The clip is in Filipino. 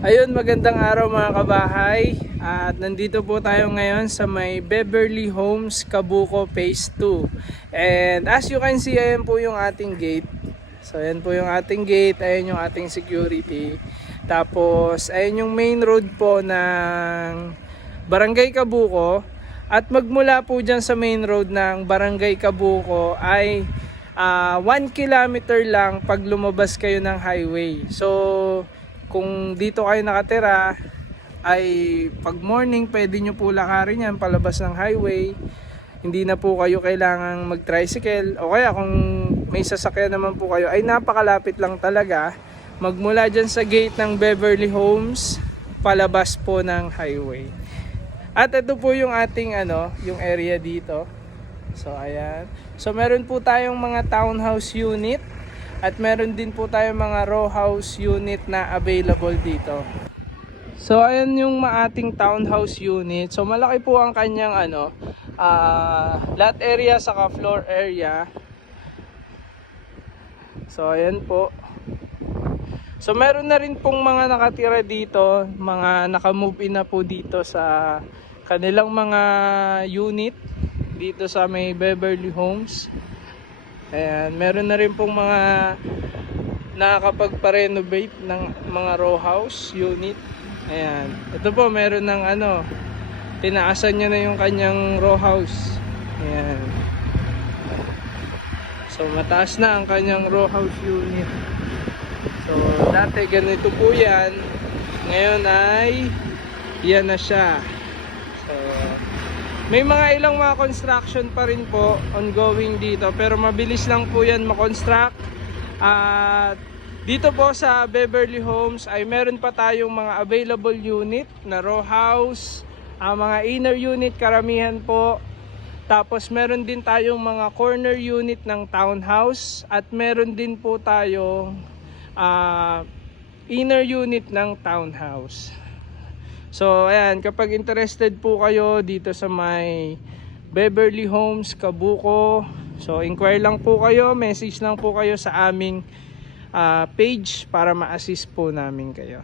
Ayun, magandang araw mga kabahay. At nandito po tayo ngayon sa may Beverly Homes, Cabuco Phase 2. And as you can see, ayan po yung ating gate. So ayan po yung ating gate, ayan yung ating security. Tapos ayan yung main road po ng Barangay Cabuco. At magmula po dyan sa main road ng Barangay Cabuco ay 1 kilometer lang pag lumabas kayo ng highway. So kung dito kayo nakatira ay pag morning pwede nyo po lakarin yan palabas ng highway. Hindi na po kayo kailangang mag tricycle, o kaya kung may sasakyan naman po kayo ay napakalapit lang talaga magmula dyan sa gate ng Beverly Homes palabas po ng highway. At ito po yung ating yung area dito. So ayan, so meron po tayong mga townhouse unit at meron din po tayong mga row house unit na available dito. So ayan yung ating townhouse unit. So malaki po ang kanyang lot area saka floor area. So ayan po. So meron na rin pong mga nakatira dito, mga naka-move in na po dito sa kanilang mga unit dito sa may Beverly Homes. Ayan, meron na rin pong mga nakakapagpa-renovate ng mga row house unit. Ayan, ito po meron ng tinaasan niya na yung kanyang row house. Ayan, so mataas na ang kanyang row house unit. So dati ganito po yan, ngayon ay yan na siya. So may mga ilang mga construction pa rin po ongoing dito, pero mabilis lang po yan makonstruct. At dito po sa Beverly Homes ay meron pa tayong mga available unit na row house, mga inner unit karamihan po. Tapos meron din tayong mga corner unit ng townhouse at meron din po tayong inner unit ng townhouse. So ayan, kapag interested po kayo dito sa may Beverly Homes, Cabuco, so inquire lang po kayo, message lang po kayo sa aming page para ma-assist po namin kayo.